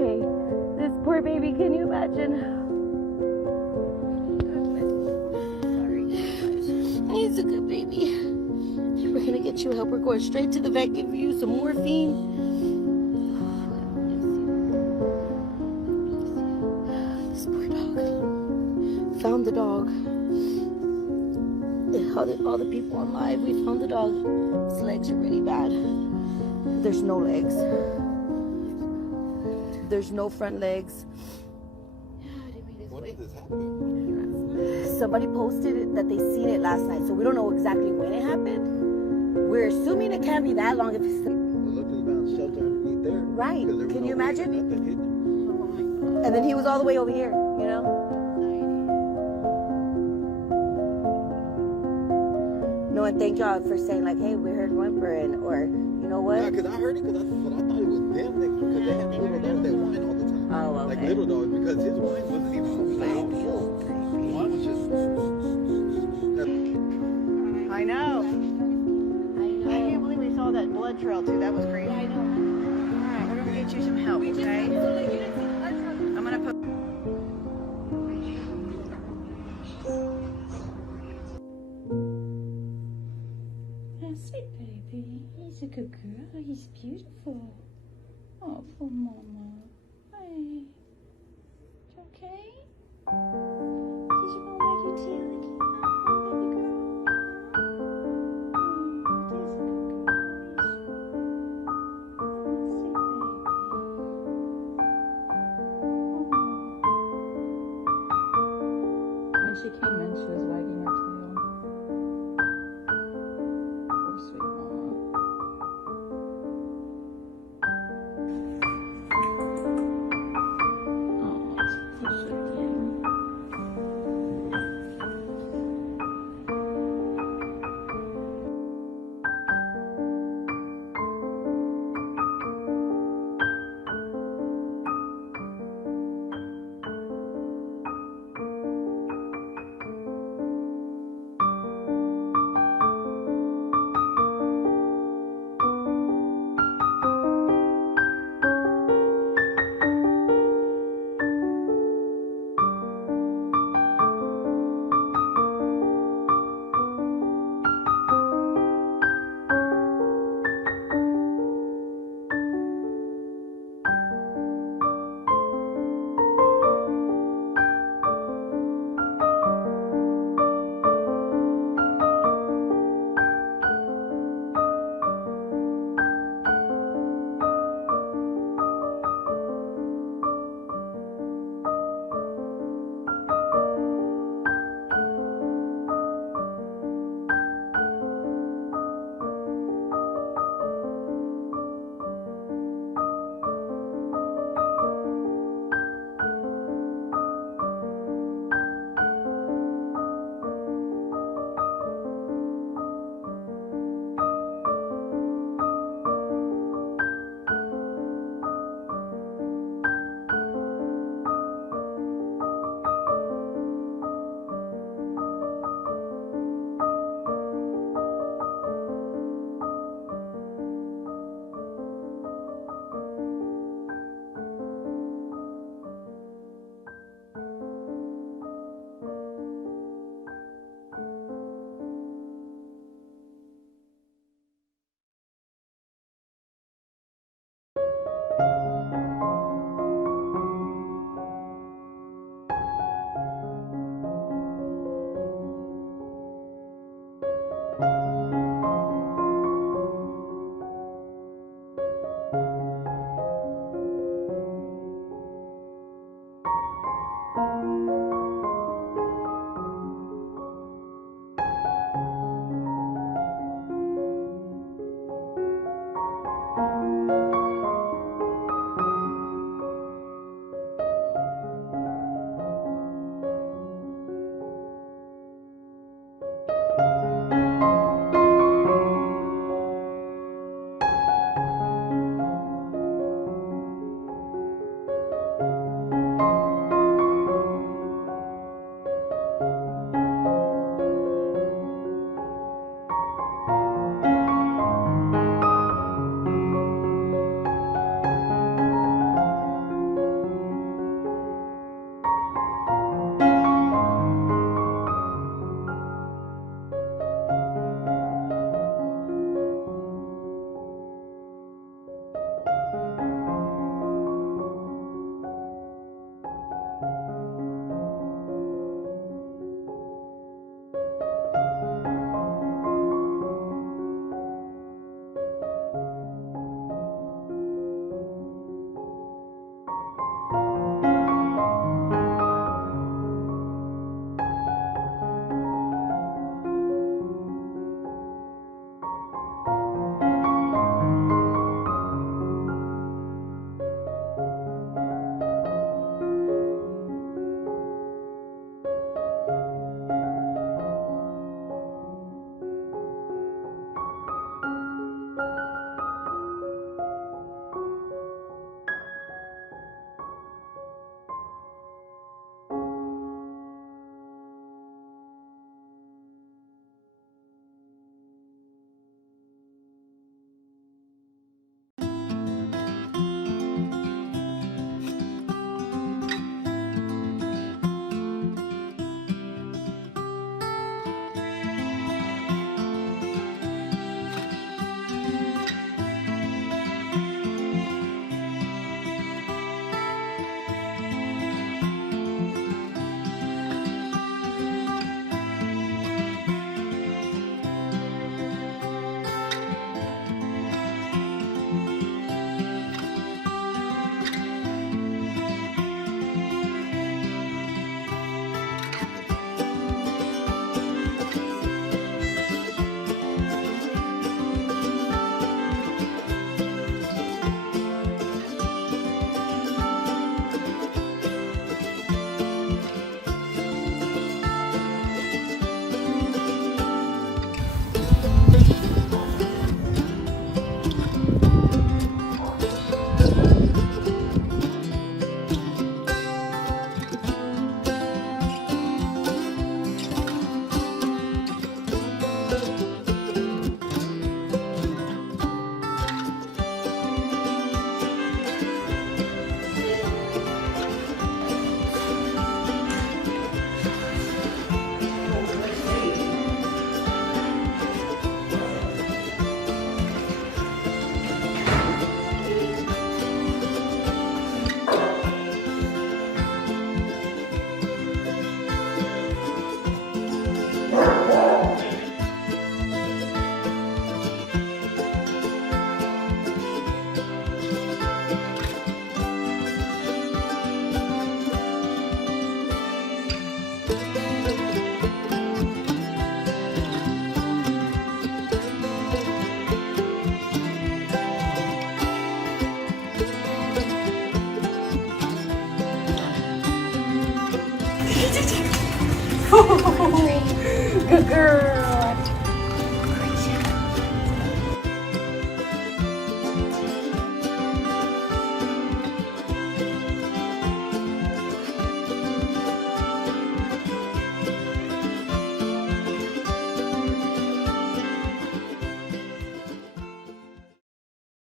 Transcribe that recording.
okay. This poor baby, can you imagine? Sorry. He's a good baby. We're gonna get you help. We're going straight to the vet, give you some morphine. This poor dog. Found the dog. All the people on live, we found the dog. His legs are really bad. There's no legs. There's no front legs. When did this happen? Somebody posted it that they seen it last night, so we don't know exactly when it happened. We're assuming it can't be that long if it's... Well, look, he found shelter underneath there. Right. Can you imagine? Oh, and then he was all the way over here, you know? No, and thank y'all for saying like, hey, we heard whimpering, or you know what? Yeah, because I heard it, but I thought it was them, because they have little dogs that whine all the time. Oh, okay. Like little dogs, because his whine wasn't even so loud. Mine was just... I know. I can't believe we saw that blood trail too. That was crazy. I know. All right, we're gonna get you some help, okay? I'm gonna put. Sweet baby, he's a good girl, he's beautiful. Oh, poor mama. Hey, it's okay? Did you want to wag your tail again? Oh, baby girl. Oh, that's a good girl. Oh, sweet baby. When she came in, she was wagging her tail. Poor sweet mama. Oh, let's push it again.